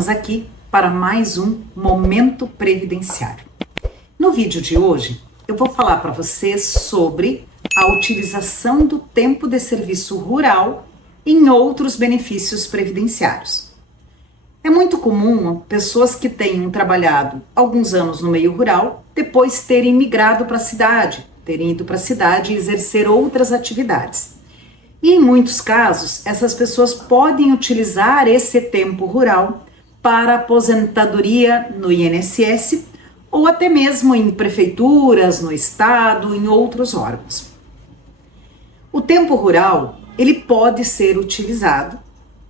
Estamos aqui para mais um Momento Previdenciário. No vídeo de hoje, eu vou falar para vocês sobre a utilização do tempo de serviço rural em outros benefícios previdenciários. É muito comum pessoas que tenham trabalhado alguns anos no meio rural, depois terem migrado para a cidade, terem ido para a cidade e exercer outras atividades. E em muitos casos, essas pessoas podem utilizar esse tempo rural para aposentadoria no INSS ou até mesmo em prefeituras, no estado, em outros órgãos. O tempo rural, ele pode ser utilizado,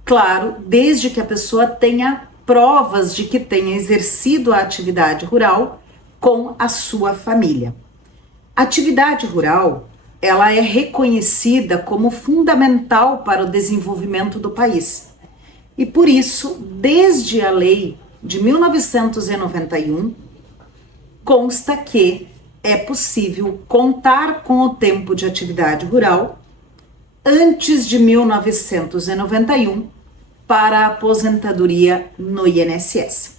claro, desde que a pessoa tenha provas de que tenha exercido a atividade rural com a sua família. A atividade rural, ela é reconhecida como fundamental para o desenvolvimento do país. E por isso, desde a lei de 1991, consta que é possível contar com o tempo de atividade rural antes de 1991 para a aposentadoria no INSS.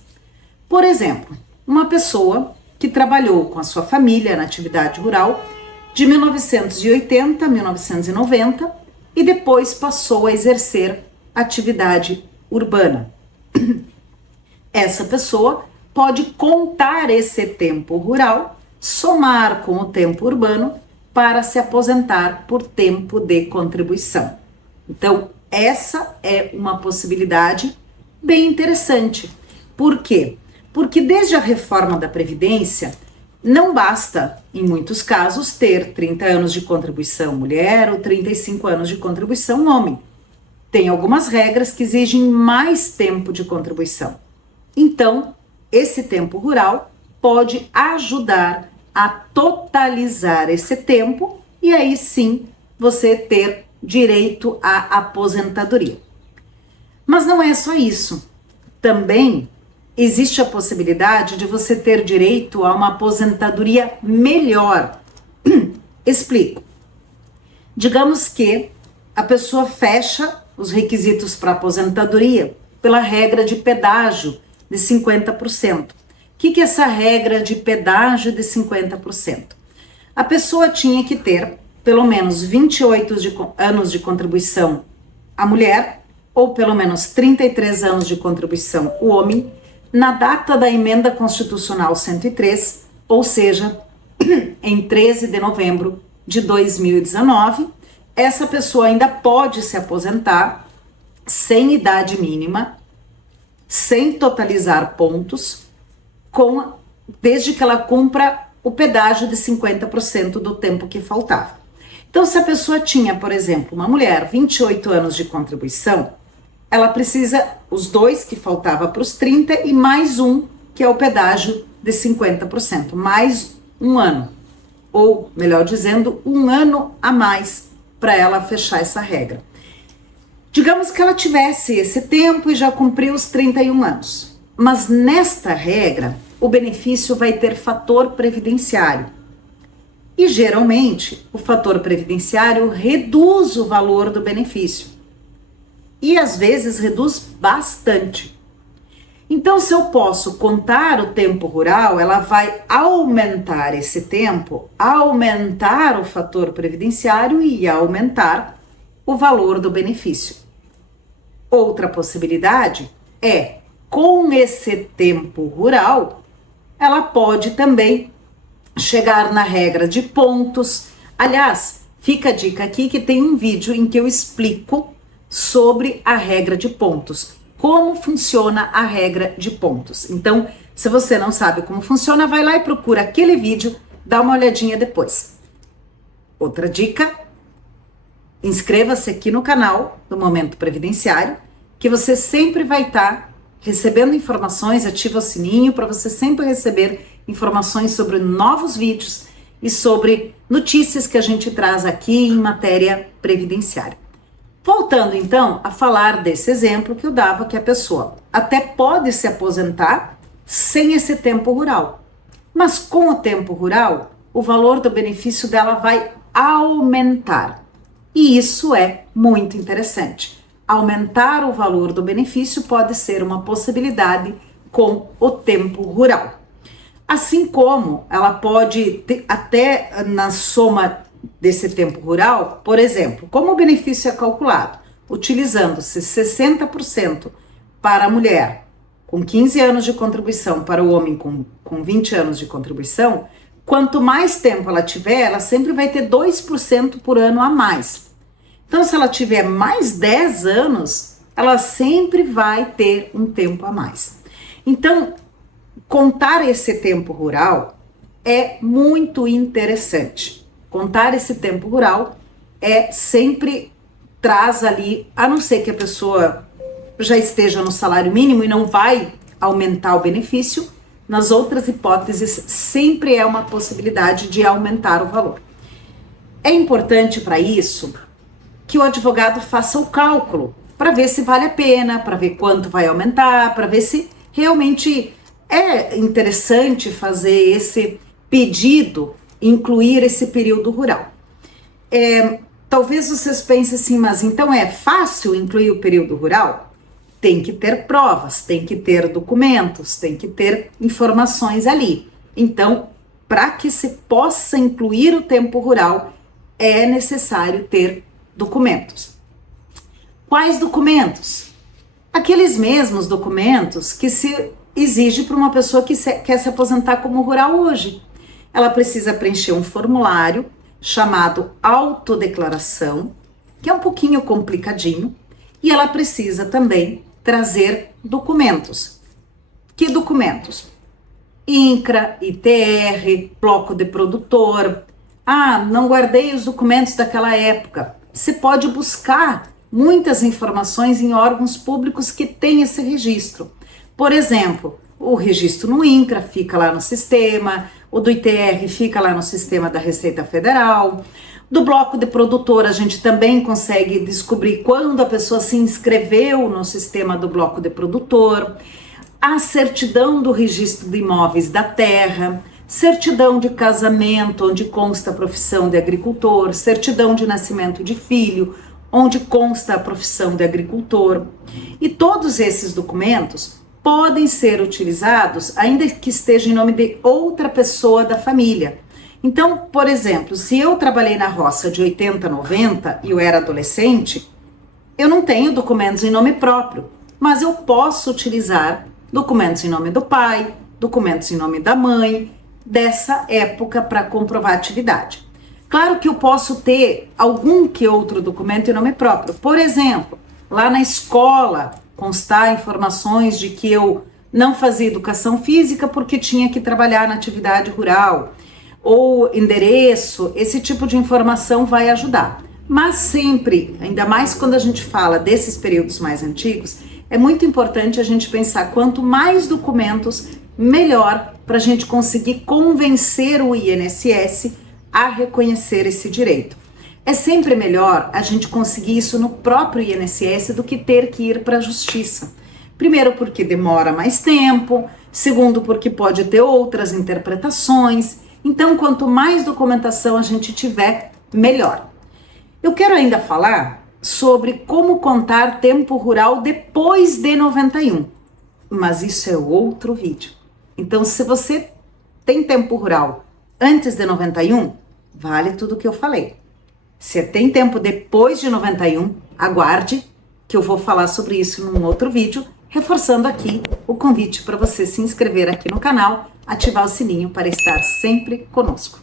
Por exemplo, uma pessoa que trabalhou com a sua família na atividade rural de 1980 a 1990 e depois passou a exercer atividade urbana. Essa pessoa pode contar esse tempo rural, somar com o tempo urbano para se aposentar por tempo de contribuição. Então, essa é uma possibilidade bem interessante. Por quê? Porque desde a reforma da Previdência, não basta, em muitos casos, ter 30 anos de contribuição mulher ou 35 anos de contribuição homem. Tem algumas regras que exigem mais tempo de contribuição. Então, esse tempo rural pode ajudar a totalizar esse tempo e aí sim você ter direito à aposentadoria. Mas não é só isso. Também existe a possibilidade de você ter direito a uma aposentadoria melhor. Explico. Digamos que a pessoa fecha os requisitos para aposentadoria pela regra de pedágio de 50%. O que é essa regra de pedágio de 50%? A pessoa tinha que ter pelo menos 28 anos de contribuição a mulher, ou pelo menos 33 anos de contribuição o homem, na data da emenda constitucional 103, ou seja, em 13 de novembro de 2019, essa pessoa ainda pode se aposentar sem idade mínima, sem totalizar pontos, desde que ela cumpra o pedágio de 50% do tempo que faltava. Então, se a pessoa tinha, por exemplo, uma mulher, 28 anos de contribuição, ela precisa, os dois que faltava para os 30 e mais um, que é o pedágio de 50%, mais um ano, ou melhor dizendo, um ano a mais para ela fechar essa regra. Digamos que ela tivesse esse tempo e já cumpriu os 31 anos, mas nesta regra, o benefício vai ter fator previdenciário. E geralmente, o fator previdenciário reduz o valor do benefício. E às vezes reduz bastante. Então, se eu posso contar o tempo rural, ela vai aumentar esse tempo, aumentar o fator previdenciário e aumentar o valor do benefício. Outra possibilidade é, com esse tempo rural, ela pode também chegar na regra de pontos. Aliás, fica a dica aqui que tem um vídeo em que eu explico sobre a regra de pontos, como funciona a regra de pontos. Então, se você não sabe como funciona, vai lá e procura aquele vídeo, dá uma olhadinha depois. Outra dica, inscreva-se aqui no canal do Momento Previdenciário, que você sempre vai estar recebendo informações, ativa o sininho para você sempre receber informações sobre novos vídeos e sobre notícias que a gente traz aqui em matéria previdenciária. Voltando então a falar desse exemplo que eu dava, que a pessoa até pode se aposentar sem esse tempo rural, mas com o tempo rural, o valor do benefício dela vai aumentar. E isso é muito interessante. aumentar o valor do benefício pode ser uma possibilidade com o tempo rural. Assim como ela pode ter, até na soma desse tempo rural, por exemplo, como o benefício é calculado, utilizando-se 60% para a mulher com 15 anos de contribuição, para o homem com 20 anos de contribuição, quanto mais tempo ela tiver, ela sempre vai ter 2% por ano a mais. Então, se ela tiver mais 10 anos, ela sempre vai ter um tempo a mais. Então, contar esse tempo rural é muito interessante. Contar esse tempo rural sempre traz ali, a não ser que a pessoa já esteja no salário mínimo e não vai aumentar o benefício, nas outras hipóteses sempre é uma possibilidade de aumentar o valor. É importante para isso que o advogado faça o cálculo para ver se vale a pena, para ver quanto vai aumentar, para ver se realmente é interessante fazer esse pedido, incluir esse período rural. Talvez vocês pensem assim, mas então é fácil incluir o período rural? Tem que ter provas, tem que ter documentos, tem que ter informações ali. Então, para que se possa incluir o tempo rural, é necessário ter documentos. Quais documentos? Aqueles mesmos documentos que se exige para uma pessoa que quer se aposentar como rural hoje. Ela precisa preencher um formulário chamado autodeclaração, que é um pouquinho complicadinho, e ela precisa também trazer documentos. Que documentos? INCRA, ITR, bloco de produtor. Ah, não guardei os documentos daquela época. Você pode buscar muitas informações em órgãos públicos que têm esse registro. Por exemplo, o registro no INCRA fica lá no sistema, o do ITR fica lá no sistema da Receita Federal, do bloco de produtor a gente também consegue descobrir quando a pessoa se inscreveu no sistema do bloco de produtor, a certidão do registro de imóveis da terra, certidão de casamento, onde consta a profissão de agricultor, certidão de nascimento de filho, onde consta a profissão de agricultor. E todos esses documentos podem ser utilizados ainda que esteja em nome de outra pessoa da família. Então, por exemplo, se eu trabalhei na roça de 80 a 90 e eu era adolescente, eu não tenho documentos em nome próprio, mas eu posso utilizar documentos em nome do pai, documentos em nome da mãe, dessa época para comprovar a atividade. Claro que eu posso ter algum que outro documento em nome próprio. Por exemplo, lá na escola constar informações de que eu não fazia educação física porque tinha que trabalhar na atividade rural, ou endereço, esse tipo de informação vai ajudar. Mas sempre, ainda mais quando a gente fala desses períodos mais antigos, é muito importante a gente pensar quanto mais documentos, melhor para a gente conseguir convencer o INSS a reconhecer esse direito. É sempre melhor a gente conseguir isso no próprio INSS do que ter que ir para a justiça. Primeiro porque demora mais tempo, segundo porque pode ter outras interpretações. Então, quanto mais documentação a gente tiver, melhor. Eu quero ainda falar sobre como contar tempo rural depois de 91, mas isso é outro vídeo. Então, se você tem tempo rural antes de 91, vale tudo o que eu falei. Se tem tempo depois de 91, aguarde que eu vou falar sobre isso num outro vídeo, reforçando aqui o convite para você se inscrever aqui no canal, ativar o sininho para estar sempre conosco.